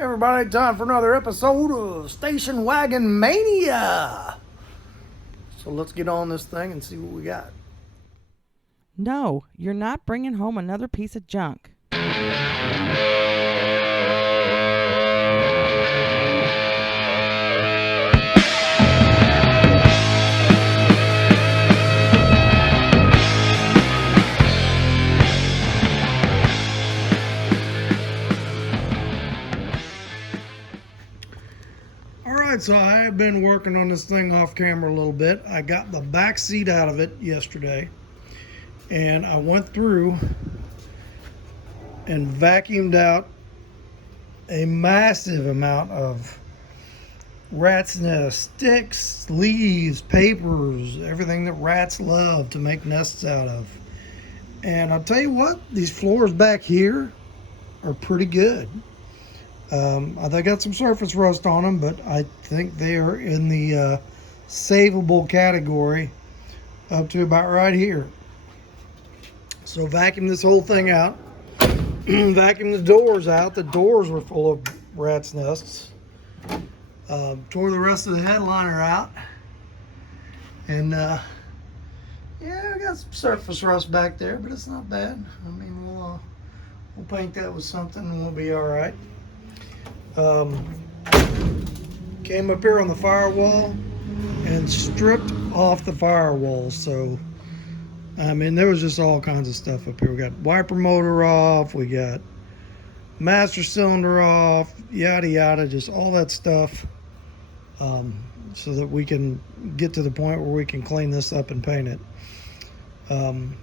Everybody, time for another episode of Station Wagon Mania. So let's get on this thing and see what we got. No, you're not bringing home another piece of junk. Alright, so I have been working on this thing off camera a little bit. I got the back seat out of it yesterday, and I went through and vacuumed out a massive amount of rat's nest sticks, leaves, papers, everything that rats love to make nests out of. And I'll tell you what, these floors back here are pretty good. They got some surface rust on them, but I think they are in the savable category up to about right here. So vacuum this whole thing out. Vacuum the doors out. The doors were full of rat's nests. Tore the rest of the headliner out. And yeah, I got some surface rust back there, but it's not bad. I mean, we'll paint that with something and we'll be all right. Came up here on the firewall and stripped off the firewall. So I mean, there was just all kinds of stuff up here. We got wiper motor off, we got master cylinder off, yada yada, just all that stuff, so that we can get to the point where we can clean this up and paint it. And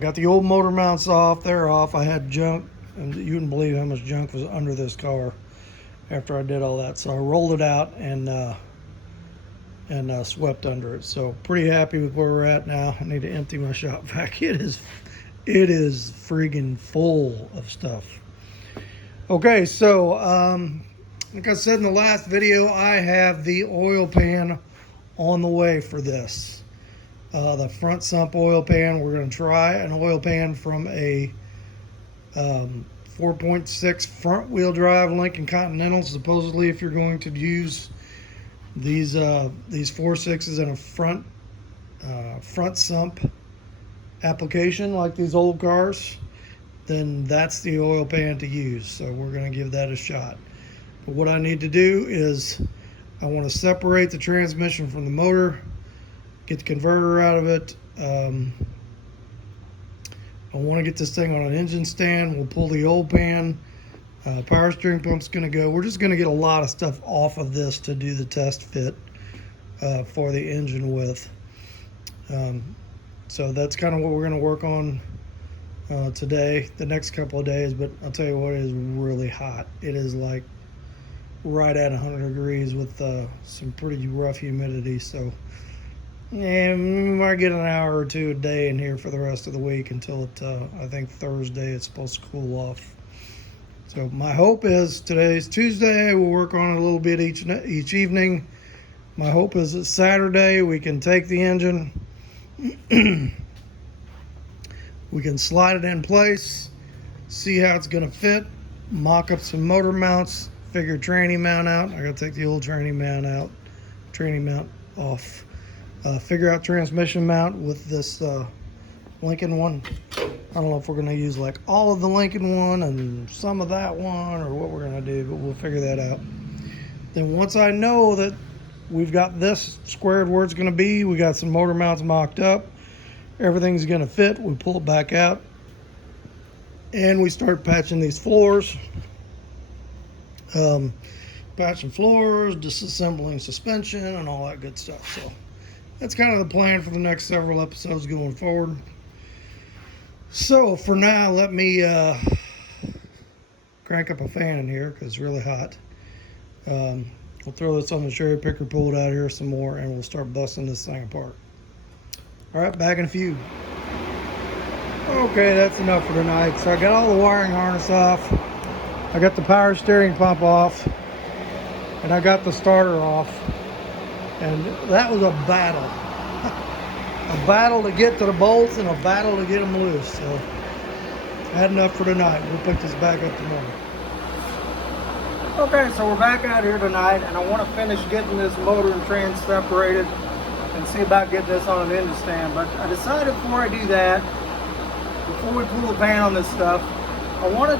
got the old motor mounts off. They're off. I had junk, and you wouldn't believe how much junk was under this car after I did all that. So I rolled it out and swept under it. So pretty happy with where we're at now. I need to empty my shop vac. It is friggin' full of stuff. Okay, so like I said in the last video, I have the oil pan on the way for this. The front sump oil pan. We're going to try an oil pan from a 4.6 front wheel drive Lincoln Continental. Supposedly, if you're going to use these 4.6s in a front sump application like these old cars, then that's the oil pan to use. So we're going to give that a shot. But what I need to do is I want to separate the transmission from the motor, get the converter out of it. I want to get this thing on an engine stand. We'll pull the old pan. Power steering pump's going to go. We're just going to get a lot of stuff off of this to do the test fit for the engine with. So that's kind of what we're going to work on today, the next couple of days. But I'll tell you what, it is really hot. It is like right at 100 degrees with some pretty rough humidity. So yeah, we might get an hour or two a day in here for the rest of the week until I think Thursday it's supposed to cool off. So my hope is, today's Tuesday, we'll work on it a little bit each evening. My hope is that Saturday we can take the engine, we can slide it in place, see how it's going to fit, mock up some motor mounts, figure tranny mount out. I got to take the old tranny mount off. Figure out transmission mount with this Lincoln one. I don't know if we're going to use like all of the Lincoln one and some of that one or what we're going to do, but we'll figure that out. Then once I know that we've got this squared where it's going to be, we got some motor mounts mocked up, everything's going to fit, we pull it back out and we start patching these floors. Patching floors, disassembling suspension and all that good stuff. So that's kind of the plan for the next several episodes going forward. So for now, let me crank up a fan in here because it's really hot. We'll throw this on the cherry picker, pull it out here some more, and we'll start busting this thing apart. All right, back in a few. Okay, that's enough for tonight. So I got all the wiring harness off. I got the power steering pump off. And I got the starter off. And that was a battle. A battle to get to the bolts and a battle to get them loose. So I had enough for tonight. We'll pick this back up tomorrow. Okay, so we're back out here tonight, and I want to finish getting this motor and trans separated and see about getting this on an engine stand. But I decided before I do that, before we pull the pan on this stuff, I want to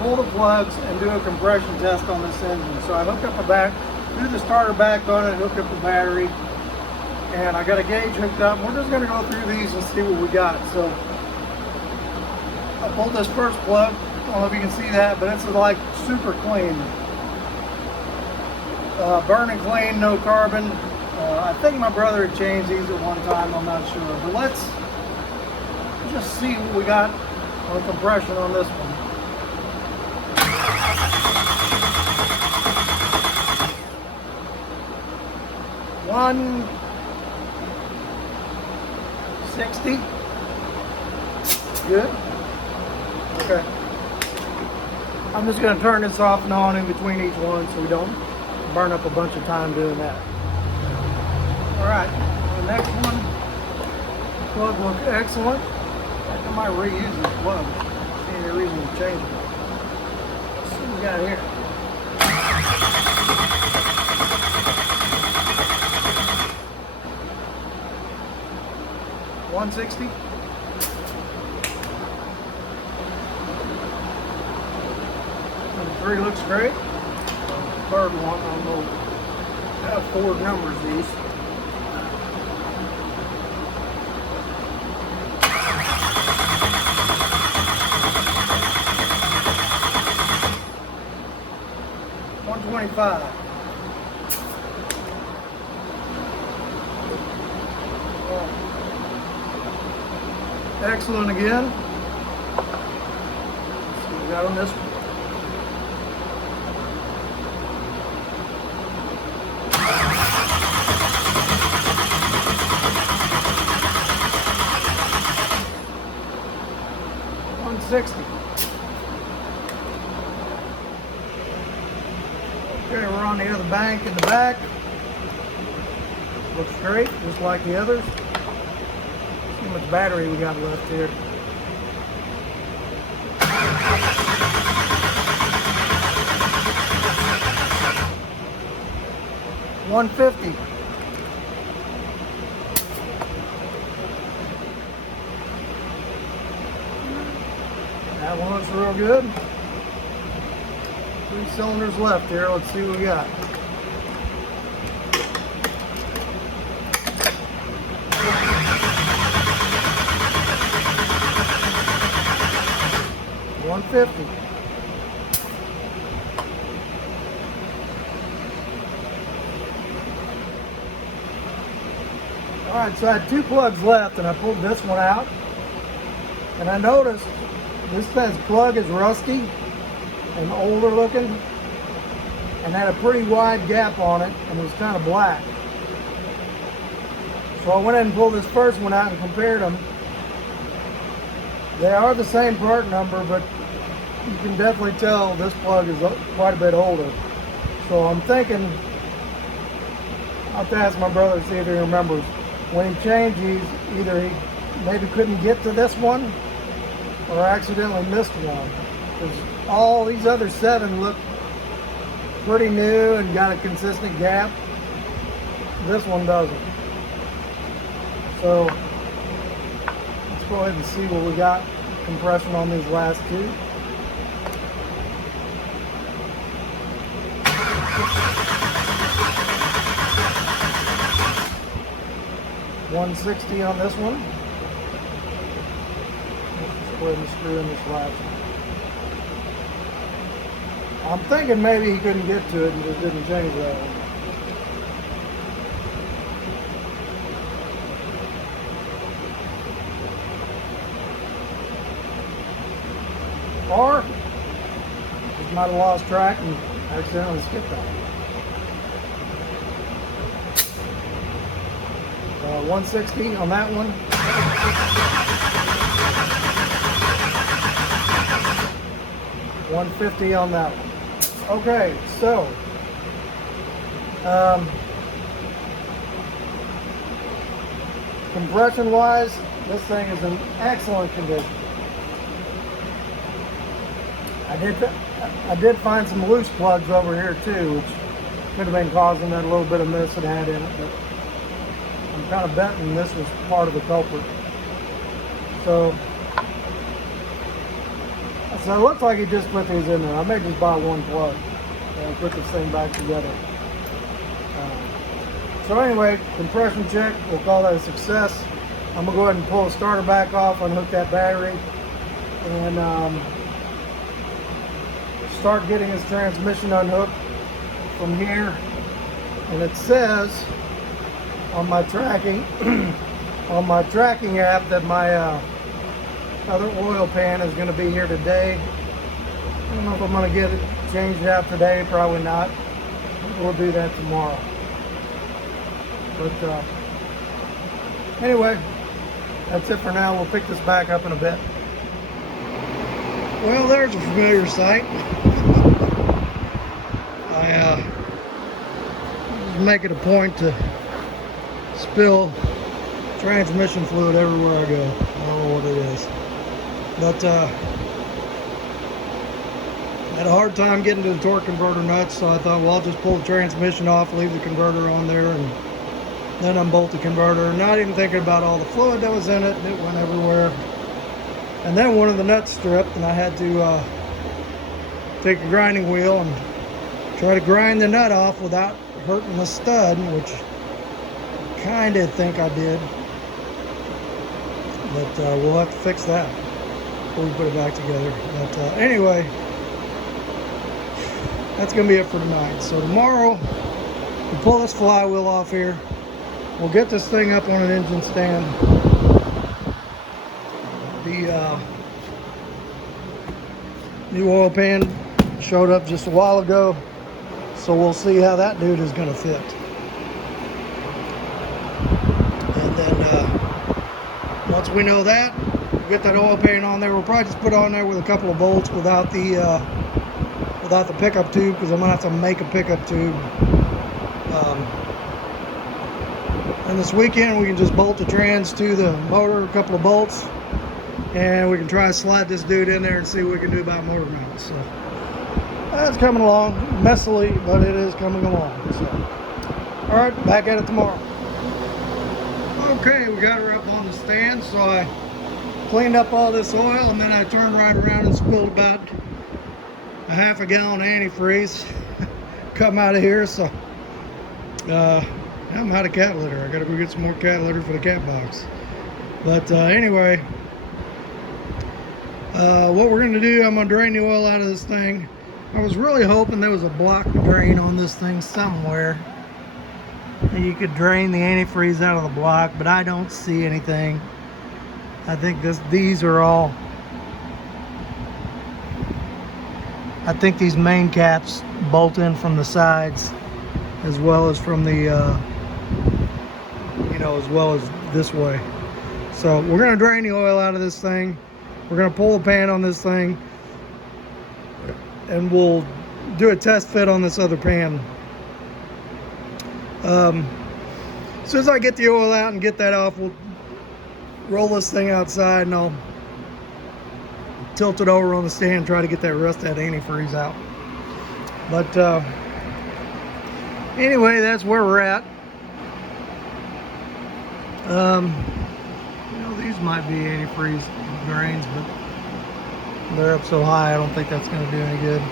pull the plugs and do a compression test on this engine. So I hooked up threw the starter back on it, hooked up the battery, and I got a gauge hooked up. We're just going to go through these and see what we got. So I pulled this first plug. I don't know if you can see that, but it's like super clean. Burning clean, no carbon. I think my brother had changed these at one time, I'm not sure. But let's just see what we got on compression on this one. One 60. Good. Okay. I'm just going to turn this off and on in between each one so we don't burn up a bunch of time doing that. Alright, the next one, plug looks excellent. I might reuse this plug. See any reason to change it. Let's see what we got here. $160. Number 3 looks great. Third one, I don't know how Ford numbers these. $125. Excellent again. Let's see what we got on this one. $160. Okay, we're on the other bank in the back. Looks great, just like the others. See how much battery we got left here. $150. That one looks real good. 3 cylinders left here. Let's see what we got. $150. All right, so I had 2 plugs left, and I pulled this one out, and I noticed this plug is rusty and older looking, and had a pretty wide gap on it, and it was kind of black. So I went ahead and pulled this first one out and compared them. They are the same part number, but you can definitely tell this plug is quite a bit older. So I'm thinking, I'll have to ask my brother to see if he remembers. When he changed these, either he maybe couldn't get to this one, or accidentally missed one. Because all these other 7 look pretty new and got a consistent gap. This one doesn't. So let's go ahead and see what we got compression on these last 2. $160 on this one. Let's go ahead and screw in this last one. I'm thinking maybe he couldn't get to it and just didn't change that one. Or just might have lost track and accidentally skipped that. 160 on that one. $150 on that one. Okay, so compression wise, this thing is in excellent condition. I did find some loose plugs over here too, which could have been causing that little bit of mist it had in it, but I'm kind of betting this was part of the culprit. So it looks like he just put these in there. I may just buy one plug and put this thing back together. So anyway, compression check, we'll call that a success. I'm gonna go ahead and pull the starter back off, unhook that battery, and start getting his transmission unhooked from here. And it says on my tracking on my tracking app that my other oil pan is going to be here today. I don't know if I'm going to get it changed out today, probably not. We'll do that tomorrow. But anyway, that's it for now. We'll pick this back up in a bit. Well, there's a familiar sight. I make it a point to spill transmission fluid everywhere I go. I don't know what it is. But I had a hard time getting to the torque converter nuts, so I thought, well, I'll just pull the transmission off, leave the converter on there, and then unbolt the converter. Not even thinking about all the fluid that was in it, and it went everywhere. And then one of the nuts stripped, and I had to take a grinding wheel and try to grind the nut off without hurting the stud, which I kind of think I did. But we'll have to fix that before we put it back together. But anyway, that's going to be it for tonight. So tomorrow, we'll pull this flywheel off here. We'll get this thing up on an engine stand. The new oil pan showed up just a while ago, so we'll see how that dude is going to fit. And then once we know that, we'll get that oil pan on there. We'll probably just put it on there with a couple of bolts without the pickup tube, because I'm gonna have to make a pickup tube. And this weekend we can just bolt the trans to the motor, a couple of bolts, and we can try to slide this dude in there and see what we can do about motor mounts. So that's coming along, messily, but it is coming along. So, all right, back at it tomorrow. Okay, we got her up on the stand, so I cleaned up all this oil, and then I turned right around and spilled about a half a gallon of antifreeze come out of here. So I'm out of cat litter. I gotta go get some more cat litter for the cat box. But anyway, what we're gonna do, I'm gonna drain the oil out of this thing. I was really hoping there was a block drain on this thing somewhere, and you could drain the antifreeze out of the block, but I don't see anything. I think these are all, I think these main caps bolt in from the sides, as well as from the as well as this way. So we're going to drain the oil out of this thing. We're going to pull the pan on this thing, and we'll do a test fit on this other pan. As soon as I get the oil out and get that off, we'll roll this thing outside, and I'll tilt it over on the stand and try to get that rest of that antifreeze out. But anyway, that's where we're at. These might be antifreeze drains, but they're up so high, I don't think that's going to do any good.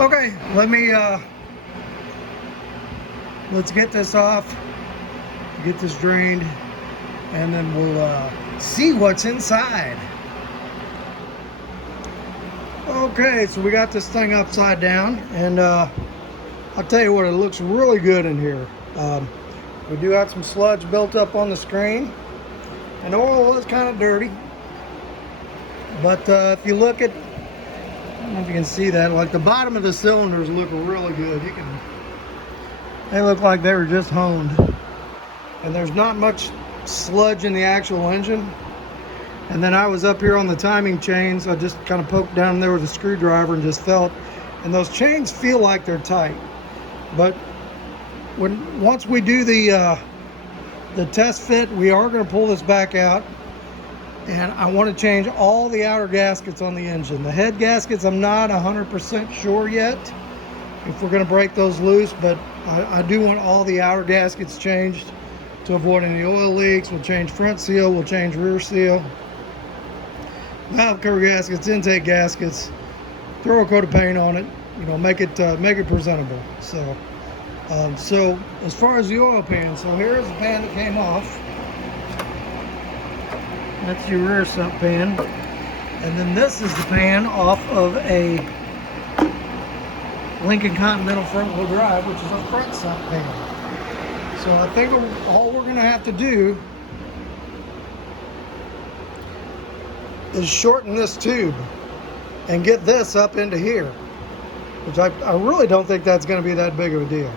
Okay, let's get this off, get this drained, and then we'll see what's inside. Okay, so we got this thing upside down, and I'll tell you what, it looks really good in here. We do have some sludge built up on the screen, and the oil is kind of dirty, but if you look at, I don't know if you can see that, like the bottom of the cylinders look really good. They look like they were just honed, and there's not much sludge in the actual engine. And then I was up here on the timing chains. I just kind of poked down there with a screwdriver and just felt, and those chains feel like they're tight. But once we do the test fit, we are going to pull this back out, And I want to change all the outer gaskets on the engine. The head gaskets, I'm not 100% sure yet if we're going to break those loose, but I do want all the outer gaskets changed to avoid any oil leaks. We'll change front seal, we'll change rear seal, valve cover gaskets, intake gaskets, throw a coat of paint on it, you know, make it presentable. So as far as the oil pan, so here's the pan that came off. That's your rear sump pan, and then this is the pan off of a Lincoln Continental front wheel drive, which is a front sump pan. So I think all we're going to have to do is shorten this tube and get this up into here, which I really don't think that's going to be that big of a deal.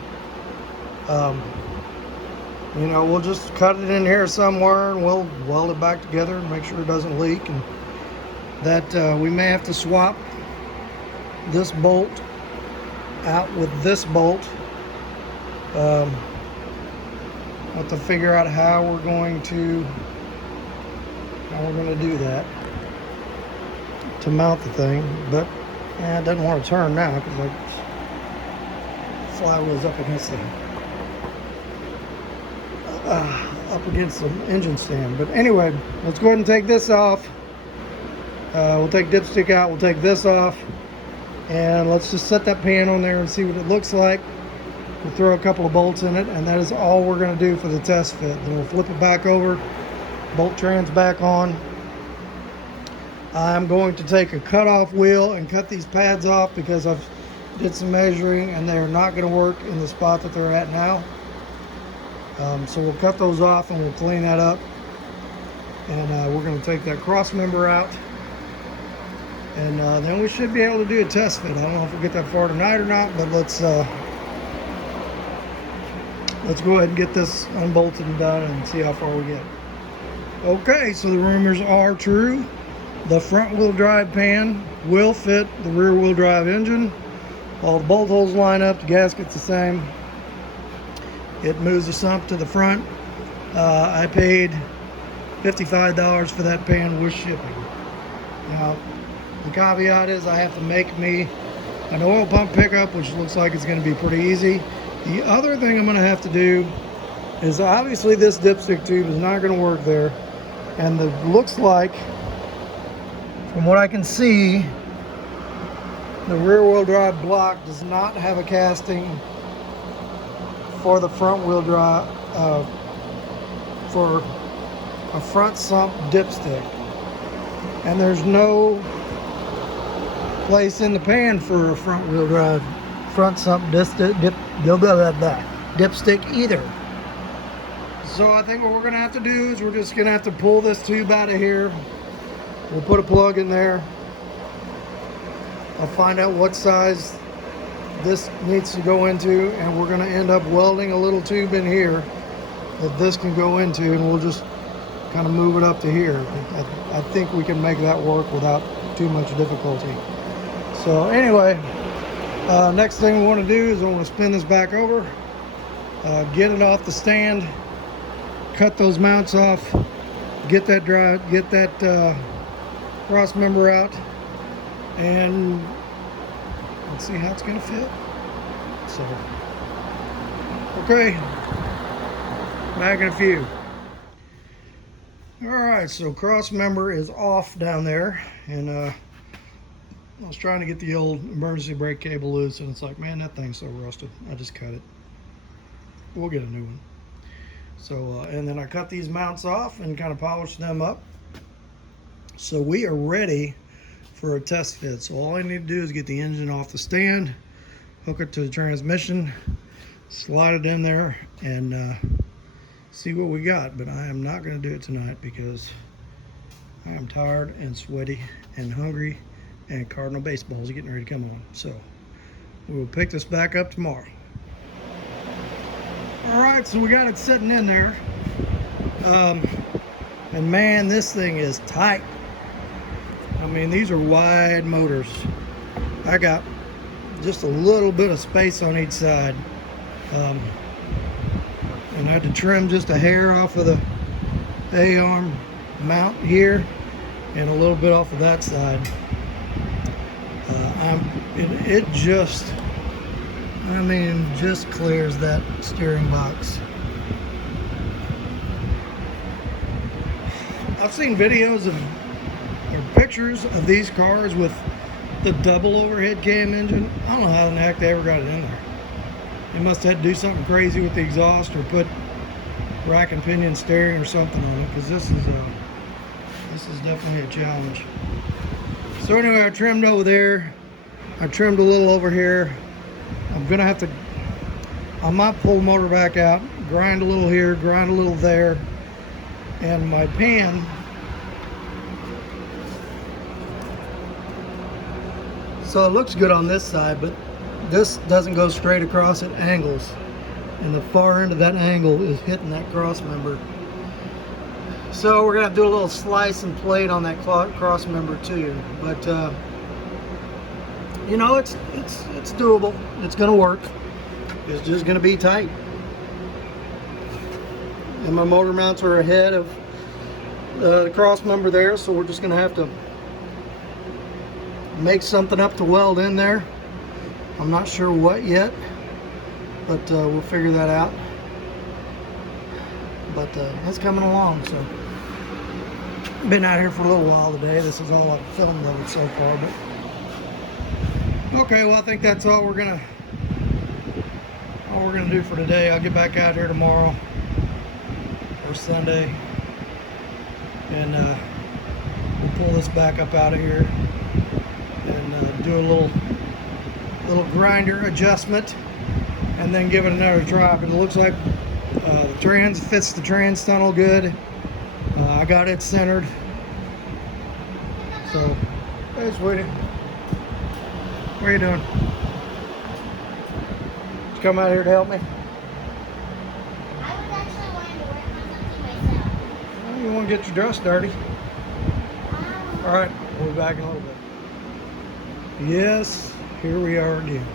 You know, we'll just cut it in here somewhere and we'll weld it back together and make sure it doesn't leak. And that we may have to swap this bolt out with this bolt. We'll have to figure out how we're going to do that to mount the thing, but it doesn't want to turn now because the flywheel's up against the engine stand. But anyway, let's go ahead and take this off. We'll take dipstick out, we'll take this off, and let's just set that pan on there and see what it looks like. We'll throw a couple of bolts in it, and that is all we're going to do for the test fit. Then we'll flip it back over, bolt trans back on. I'm going to take a cutoff wheel and cut these pads off because I've did some measuring and they're not going to work in the spot that they're at now. So we'll cut those off and we'll clean that up, and we're going to take that cross member out, and then we should be able to do a test fit. I don't know if we'll get that far tonight or not, but let's go ahead and get this unbolted and done and see how far we get. Okay, so the rumors are true. The front wheel drive pan will fit the rear wheel drive engine. All the bolt holes line up, the gasket's the same. It moves the sump to the front. I paid $55 for that pan with shipping. Now, the caveat is I have to make me an oil pump pickup, which looks like it's going to be pretty easy. The other thing I'm going to have to do is, obviously this dipstick tube is not going to work there, and it looks like, from what I can see, the rear wheel drive block does not have a casting for the front wheel drive, for a front sump dipstick, and there's no place in the pan for a front wheel drive front sump dipstick either. So I think what we're gonna have to do is we're just gonna have to pull this tube out of here. We'll put a plug in there. I'll find out what size this needs to go into, and we're going to end up welding a little tube in here that this can go into, and we'll just kind of move it up to here. I think we can make that work without too much difficulty. So anyway, next thing we want to do is I want to spin this back over, get it off the stand, cut those mounts off, get that cross member out, and let's see how it's going to fit. So, okay, back in a few. Alright, so cross member is off down there, and I was trying to get the old emergency brake cable loose, and it's like, man, that thing's so rusted. I just cut it. We'll get a new one. So, and then I cut these mounts off and kind of polished them up. So we are ready for a test fit. So all I need to do is get the engine off the stand, hook it to the transmission, slide it in there, and see what we got. But I am not going to do it tonight because I am tired and sweaty and hungry, and Cardinal baseball is getting ready to come on. So we will pick this back up tomorrow. All right, so we got it sitting in there, and man, this thing is tight. I mean, these are wide motors. I got just a little bit of space on each side, and I had to trim just a hair off of the A-arm mount here. and a little bit off of that side. It just, I mean, just clears that steering box. I've seen videos or pictures of these cars with the double overhead cam engine. I don't know how in the heck they ever got it in there. They must have had to do something crazy with the exhaust or put rack and pinion steering or something on it, because this is definitely a challenge. So anyway, I trimmed over there. I trimmed a little over here. I'm gonna have to, I might pull the motor back out, grind a little here, grind a little there, and my pan, so it looks good on this side, but this doesn't go straight across, it angles, and the far end of that angle is hitting that cross member. So we're gonna do a little slice and plate on that cross member too, but you know, it's doable. It's gonna work. It's just gonna be tight. And my motor mounts are ahead of the cross member there, so we're just gonna have to make something up to weld in there. I'm not sure what yet, but we'll figure that out. But it's coming along. So been out here for a little while today. This is all I've filmed of it so far, but okay, well, I think that's all we're gonna do for today. I'll get back out here tomorrow or Sunday, and we'll pull this back up out of here and do a little grinder adjustment, and then give it another try. But it looks like the trans fits the trans tunnel good. I got it centered. So, hey, sweetie. What are you doing? Did you come out here to help me? I was actually wanting to work on something myself. Well, you want to get your dress dirty? Alright, we'll be back in a little bit. Yes, here we are again.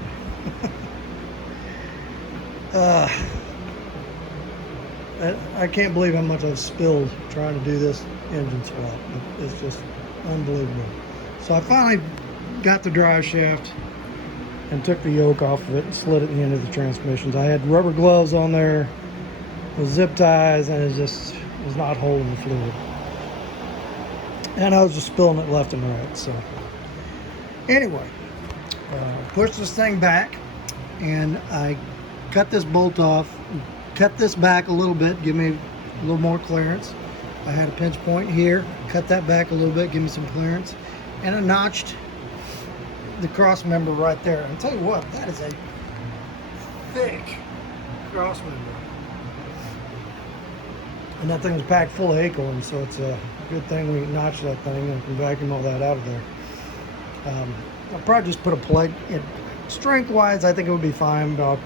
I can't believe how much I've spilled trying to do this engine swap. It's just unbelievable. So I finally got the drive shaft and took the yoke off of it and slid it in the end of the transmissions. I had rubber gloves on there with zip ties, and it just was not holding the fluid. And I was just spilling it left and right. So anyway, pushed this thing back, and I cut this bolt off, cut this back a little bit, give me a little more clearance. I had a pinch point here, cut that back a little bit, give me some clearance, and I notched the cross member right there. And tell you what, that is a thick cross member. And that thing was packed full of acorns, so it's a good thing we notched that thing and can vacuum all that out of there. I'll probably just put a plate. Strength-wise, I think it would be fine, but I'll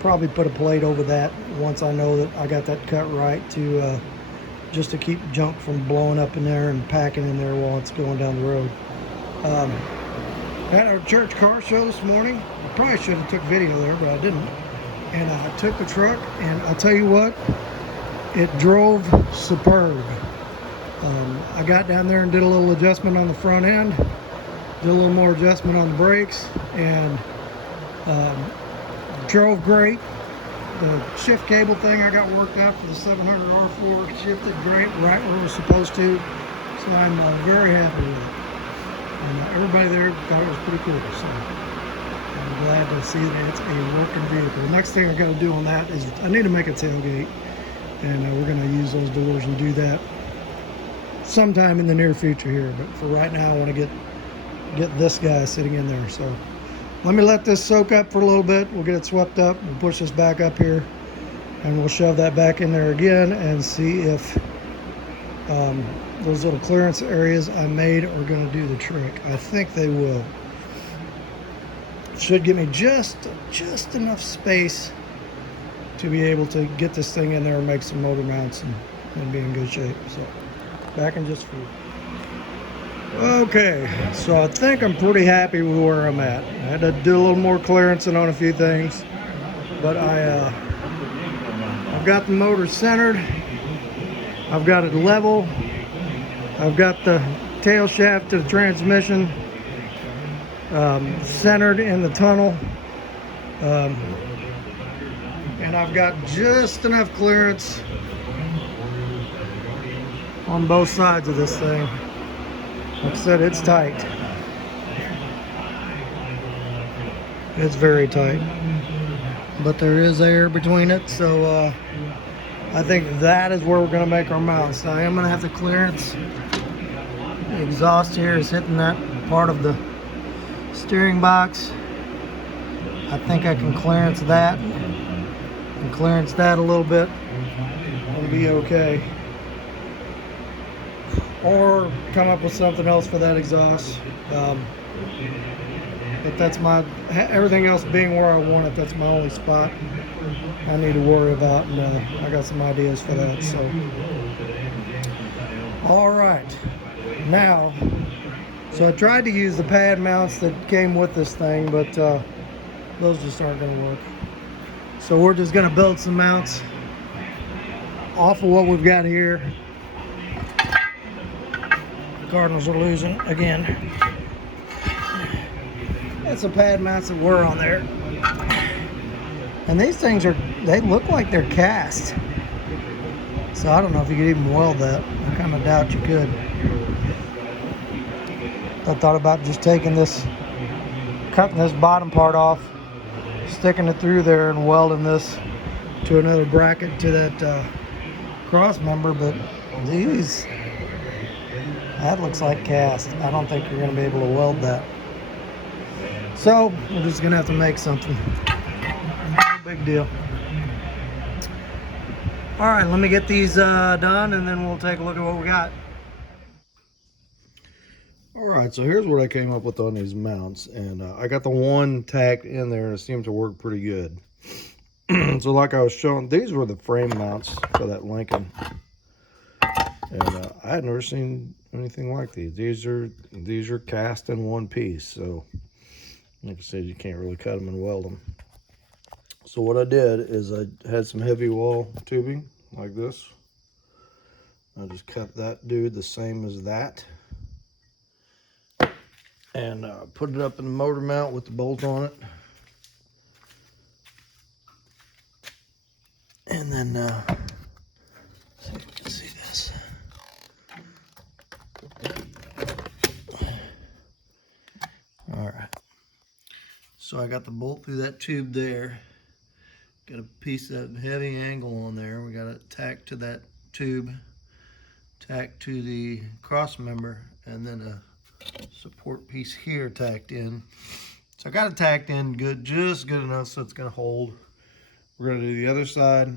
probably put a plate over that once I know that I got that cut right, to just to keep junk from blowing up in there and packing in there while it's going down the road. At our church car show this morning, I probably should have took video there, but I didn't. And I took the truck, and I'll tell you what, it drove superb. I got down there and did a little adjustment on the front end, did a little more adjustment on the brakes, and drove great. The shift cable thing I got worked out for the 700 R4 shifted great, right where it was supposed to, so I'm very happy with it. And everybody there thought it was pretty cool, so I'm glad to see that it's a working vehicle. The next thing I got to do on that is I need to make a tailgate, and we're going to use those doors and do that sometime in the near future here. But for right now, I want to get this guy sitting in there. So let me let this soak up for a little bit. We'll get it swept up. We'll push this back up here, and we'll shove that back in there again and see if those little clearance areas I made are going to do the trick. I think they will. It should give me just enough space to be able to get this thing in there and make some motor mounts and be in good shape. So back in just a few. Okay, so I think I'm pretty happy with where I'm at. I had to do a little more clearancing on a few things, but I've got the motor centered. I've got it level. I've got the tail shaft to the transmission, centered in the tunnel. And I've got just enough clearance on both sides of this thing. Like I said, it's tight. It's very tight. But there is air between it, so I think that is where we're going to make our mounts. So I am going to have the clearance. The exhaust here is hitting that part of the steering box. I think I can clearance that and clearance that a little bit and be okay. Or come up with something else for that exhaust. But that's everything else being where I want it, that's my only spot I need to worry about, and I got some ideas for that. So, all right, now, so I tried to use the pad mounts that came with this thing, but those just aren't going to work. So we're just going to build some mounts off of what we've got here. The Cardinals are losing again. That's the pad mounts that were on there. And these things they look like they're cast. So I don't know if you could even weld that. I kind of doubt you could. I thought about just taking this, cutting this bottom part off, sticking it through there and welding this to another bracket to that cross member, but that looks like cast. I don't think you're going to be able to weld that. So we're just going to have to make something. No big deal. All right, let me get these done and then we'll take a look at what we got. All right, so here's what I came up with on these mounts, and I got the one tacked in there and it seemed to work pretty good. So like I was showing, these were the frame mounts for that Lincoln, and I had never seen anything like these. These are cast in one piece, so like I said, you can't really cut them and weld them. So what I did is I had some heavy wall tubing like this. I just cut that dude the same as that, and put it up in the motor mount with the bolt on it. And then, see if you can see this. All right. So I got the bolt through that tube there. Got a piece of heavy angle on there. We got it tacked to that tube, tacked to the cross member, and then a support piece here tacked in. So I got it tacked in good, just good enough so it's gonna hold. We're gonna do the other side,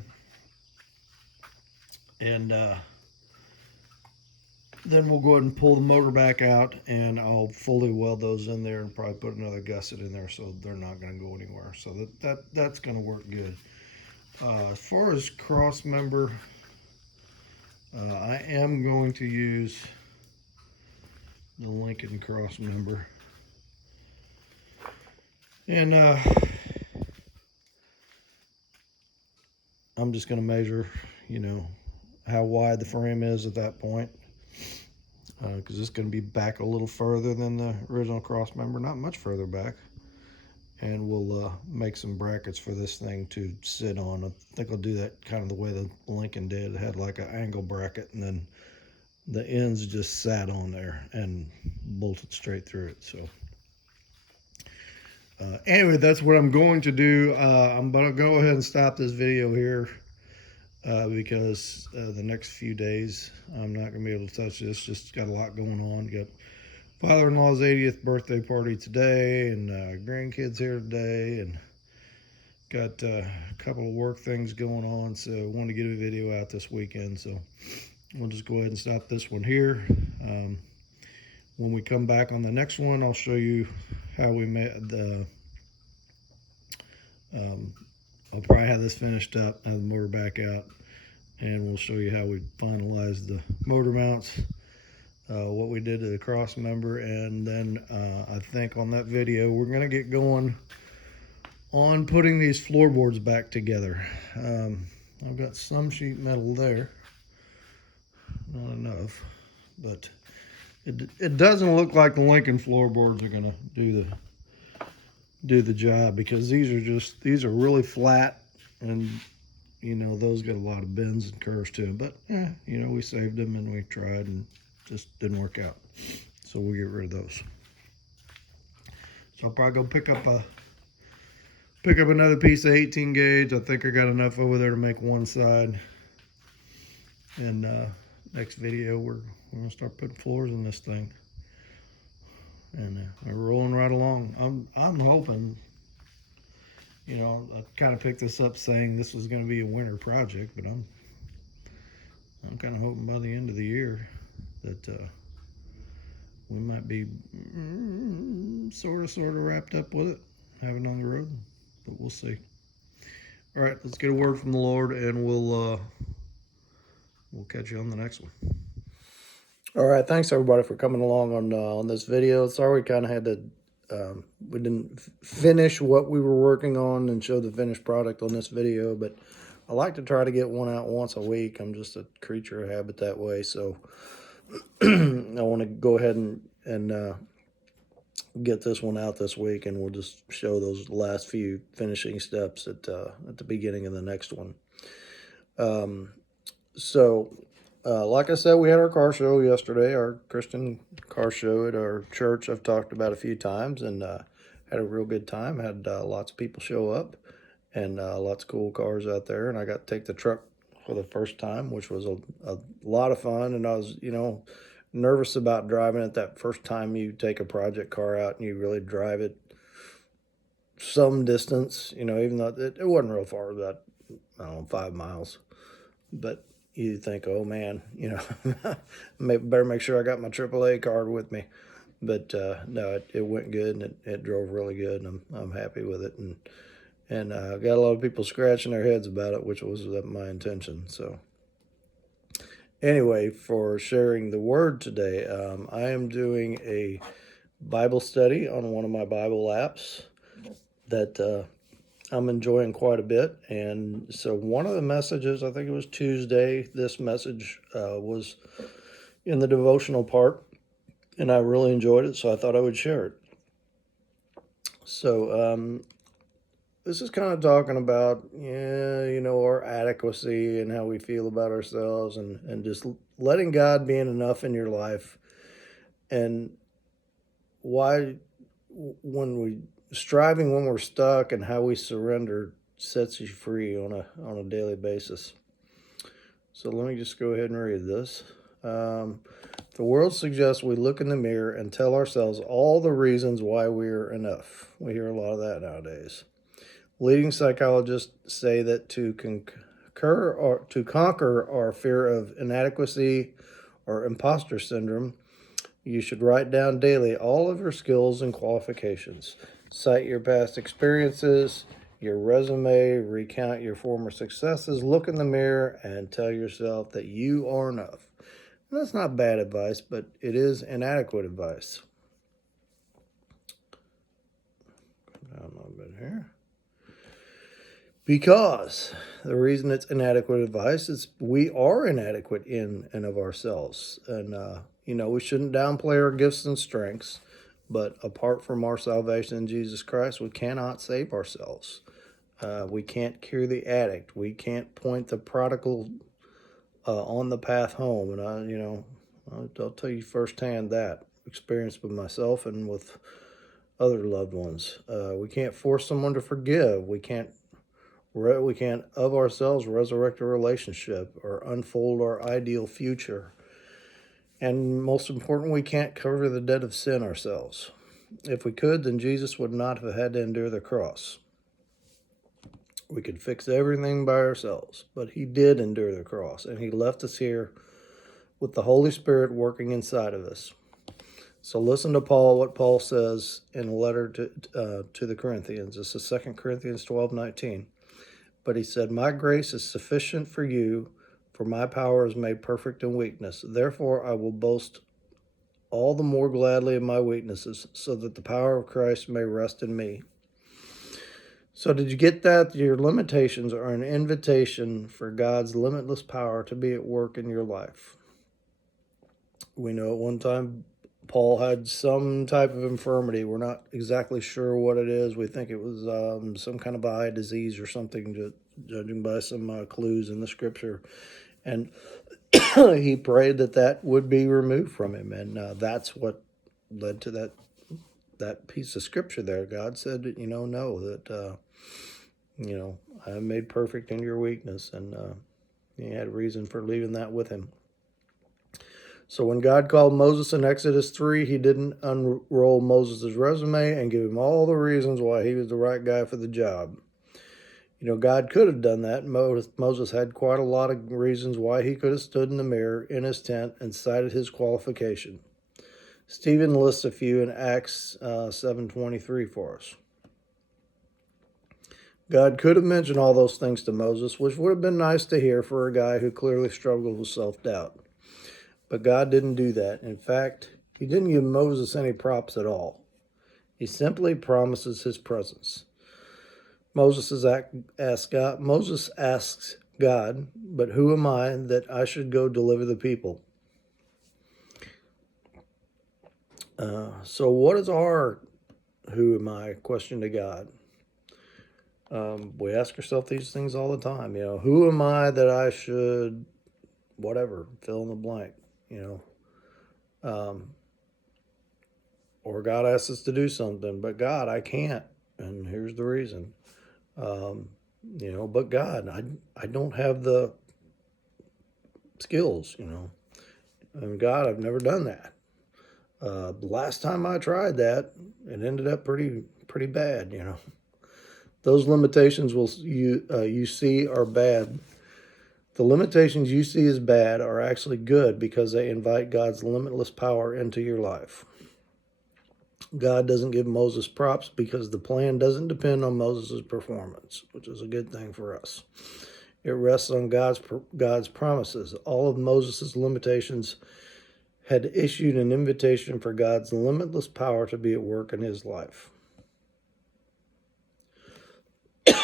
and then we'll go ahead and pull the motor back out, and I'll fully weld those in there and probably put another gusset in there so they're not going to go anywhere. So that's going to work good. As far as cross member, I am going to use the Lincoln cross member, and I'm just going to measure, how wide the frame is at that point. Because it's going to be back a little further than the original cross member, not much further back. And we'll make some brackets for this thing to sit on. I think I'll do that kind of the way the Lincoln did. It had like an angle bracket, and then the ends just sat on there and bolted straight through it. So anyway, that's what I'm going to do. I'm going to go ahead and stop this video here. Because the next few days I'm not going to be able to touch this. Just got a lot going on. Got father-in-law's 80th birthday party today, and grandkids here today, and got a couple of work things going on, so I wanted to get a video out this weekend. So we'll just go ahead and stop this one here. When we come back on the next one, I'll show you how we made the I'll probably have this finished up, have the motor back out, and we'll show you how we finalized the motor mounts, what we did to the cross member, and then I think on that video we're going to get going on putting these floorboards back together. I've got some sheet metal there, not enough, but It doesn't look like the Lincoln floorboards are gonna do the job, because these are really flat, and those got a lot of bends and curves to them. But we saved them and we tried, and just didn't work out. So we'll get rid of those. So I'll probably go pick up another piece of 18 gauge. I think I got enough over there to make one side. And next video, we're gonna start putting floors in this thing, and we're rolling right along. I'm hoping, I kind of picked this up saying this was going to be a winter project, but I'm kind of hoping by the end of the year that we might be sort of wrapped up with it, having it on the road, but we'll see. All right, let's get a word from the Lord, and we'll catch you on the next one. All right, thanks everybody for coming along on this video. Sorry we kind of had to we didn't finish what we were working on and show the finished product on this video, but I like to try to get one out once a week. I'm just a creature of habit that way, so I want to go ahead and get this one out this week, and we'll just show those last few finishing steps at the beginning of the next one. Like I said, we had our car show yesterday, our Christian car show at our church. I've talked about a few times, and had a real good time. Had lots of people show up, and lots of cool cars out there. And I got to take the truck for the first time, which was a lot of fun. And I was, nervous about driving it that first time you take a project car out and you really drive it some distance, even though it wasn't real far, about, 5 miles. But you think, oh man, better make sure I got my AAA card with me. But no, it went good, and it drove really good, and I'm happy with it. And got a lot of people scratching their heads about it, which was my intention. So anyway, for sharing the word today, I am doing a Bible study on one of my Bible apps that I'm enjoying quite a bit. And so one of the messages, I think it was Tuesday, this message was in the devotional part, and I really enjoyed it, so I thought I would share it. So this is kind of talking about, our adequacy and how we feel about ourselves, and just letting God be enough in your life, and why when we're stuck, and how we surrender sets you free on a daily basis. So let me just go ahead and read this. The world suggests we look in the mirror and tell ourselves all the reasons why we're enough. We hear a lot of that nowadays. Leading psychologists say that to conquer our fear of inadequacy or imposter syndrome, you should write down daily all of your skills and qualifications. Cite your past experiences, your resume, recount your former successes, look in the mirror, and tell yourself that you are enough. And that's not bad advice, but it is inadequate advice. Down a little bit here. Because the reason it's inadequate advice is we are inadequate in and of ourselves. And, we shouldn't downplay our gifts and strengths. But apart from our salvation in Jesus Christ, we cannot save ourselves. We can't cure the addict. We can't point the prodigal on the path home. And I'll tell you firsthand that experience with myself and with other loved ones. We can't force someone to forgive. We can't of ourselves resurrect a relationship or unfold our ideal future. And most important, we can't cover the debt of sin ourselves. If we could, then Jesus would not have had to endure the cross. We could fix everything by ourselves, but he did endure the cross, and he left us here with the Holy Spirit working inside of us. So listen to what Paul says in a letter to the Corinthians. This is 2 Corinthians 12:19. But he said, "My grace is sufficient for you, for my power is made perfect in weakness. Therefore, I will boast all the more gladly of my weaknesses, so that the power of Christ may rest in me." So did you get that? Your limitations are an invitation for God's limitless power to be at work in your life. We know at one time Paul had some type of infirmity. We're not exactly sure what it is. We think it was some kind of eye disease or something, judging by some clues in the scripture. And he prayed that would be removed from him, and that's what led to that piece of scripture there. God said, no, that I am made perfect in your weakness, and he had a reason for leaving that with him. So when God called Moses in Exodus 3, he didn't unroll Moses' resume and give him all the reasons why he was the right guy for the job. God could have done that. Moses had quite a lot of reasons why he could have stood in the mirror in his tent and cited his qualification. Stephen lists a few in Acts 7:23 for us. God could have mentioned all those things to Moses, which would have been nice to hear for a guy who clearly struggled with self-doubt. But God didn't do that. In fact, he didn't give Moses any props at all. He simply promises his presence. Moses asks God, but who am I that I should go deliver the people? So what is our who am I question to God? We ask ourselves these things all the time. Who am I that I should, whatever, fill in the blank, or God asks us to do something, but God, I can't, and here's the reason. But God, I don't have the skills, and God, I've never done that. Last time I tried that, it ended up pretty bad, Those limitations you see are bad. The limitations you see as bad are actually good because they invite God's limitless power into your life. God doesn't give Moses props because the plan doesn't depend on Moses' performance, which is a good thing for us. It rests on God's promises. All of Moses' limitations had issued an invitation for God's limitless power to be at work in his life.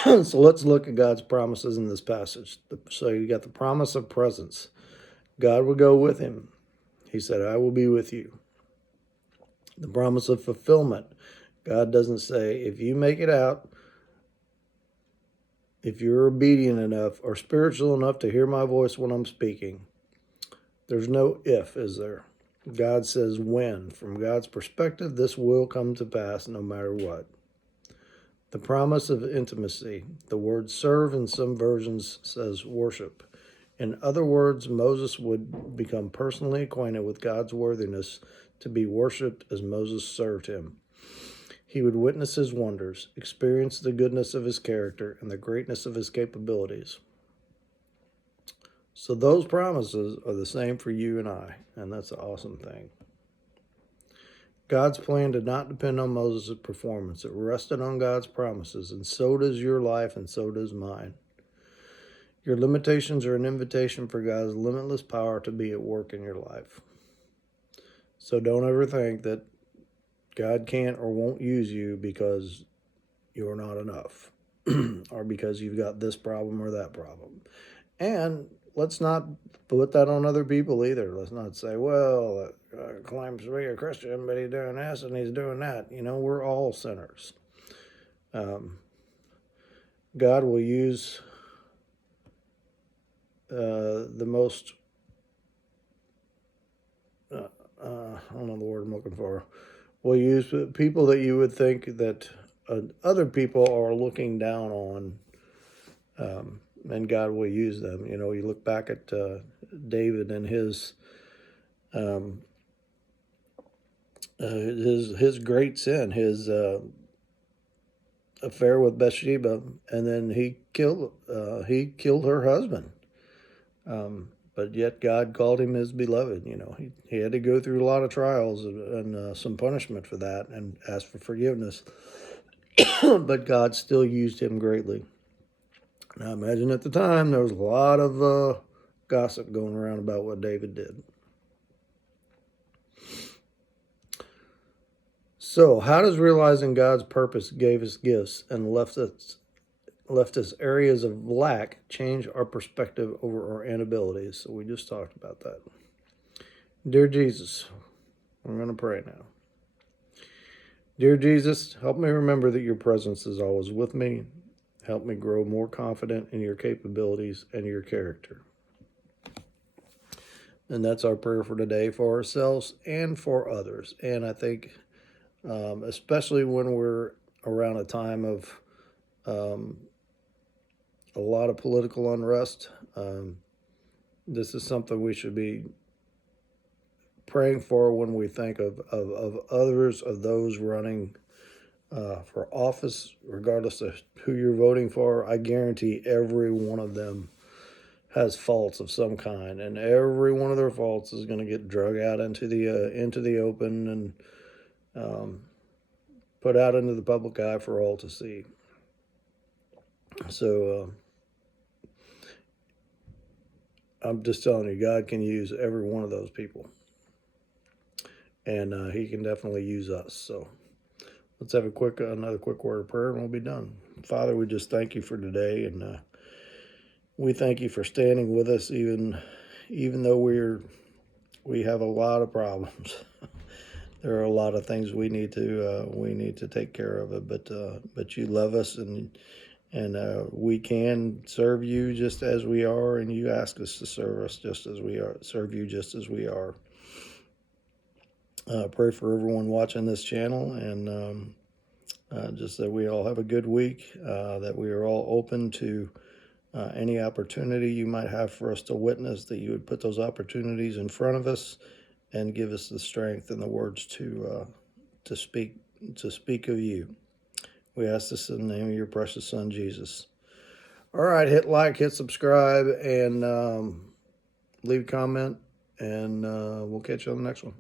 So let's look at God's promises in this passage. So you got the promise of presence. God will go with him. He said, I will be with you. The promise of fulfillment. God doesn't say, if you make it out, if you're obedient enough or spiritual enough to hear my voice when I'm speaking. There's no if, is there? God says when. From God's perspective, this will come to pass no matter what. The promise of intimacy. The word serve in some versions says worship. In other words, Moses would become personally acquainted with God's worthiness to be worshipped as Moses served him. He would witness his wonders, experience the goodness of his character, and the greatness of his capabilities. So those promises are the same for you and I, and that's an awesome thing. God's plan did not depend on Moses' performance. It rested on God's promises, and so does your life, and so does mine. Your limitations are an invitation for God's limitless power to be at work in your life. So don't ever think that God can't or won't use you because you're not enough or because you've got this problem or that problem. And let's not put that on other people either. Let's not say, well, claims to be a Christian, but he's doing this and he's doing that. We're all sinners. God will use the most, I don't know the word I'm looking for, will use people that you would think that other people are looking down on, and God will use them. You look back at David and his great sin, his affair with Bathsheba, and then he killed her husband. But yet God called him his beloved. He had to go through a lot of trials and some punishment for that, and ask for forgiveness. But God still used him greatly. Now imagine at the time there was a lot of gossip going around about what David did. So how does realizing God's purpose gave us gifts and left us areas of lack change our perspective over our inabilities? So we just talked about that. Dear Jesus, We're going to pray now. Dear Jesus, help me remember that your presence is always with me. Help me grow more confident in your capabilities and your character. And that's our prayer for today, for ourselves and for others. And I think, especially when we're around a time of a lot of political unrest, this is something we should be praying for when we think of others, of those running for office, regardless of who you're voting for. I guarantee every one of them has faults of some kind, and every one of their faults is going to get drug out into the open and put out into the public eye for all to see. So I'm just telling you, God can use every one of those people, and He can definitely use us. So let's have another quick word of prayer, and we'll be done. Father, we just thank you for today, and we thank you for standing with us, even though we have a lot of problems. There are a lot of things we need to take care of it, but you love us, and we can serve you just as we are, and you ask us to serve you just as we are. Pray for everyone watching this channel, and just that we all have a good week, that we are all open to any opportunity you might have for us to witness, that you would put those opportunities in front of us and give us the strength and the words to speak of you. We ask this in the name of your precious Son, Jesus. All right, hit like, hit subscribe, and leave a comment, and we'll catch you on the next one.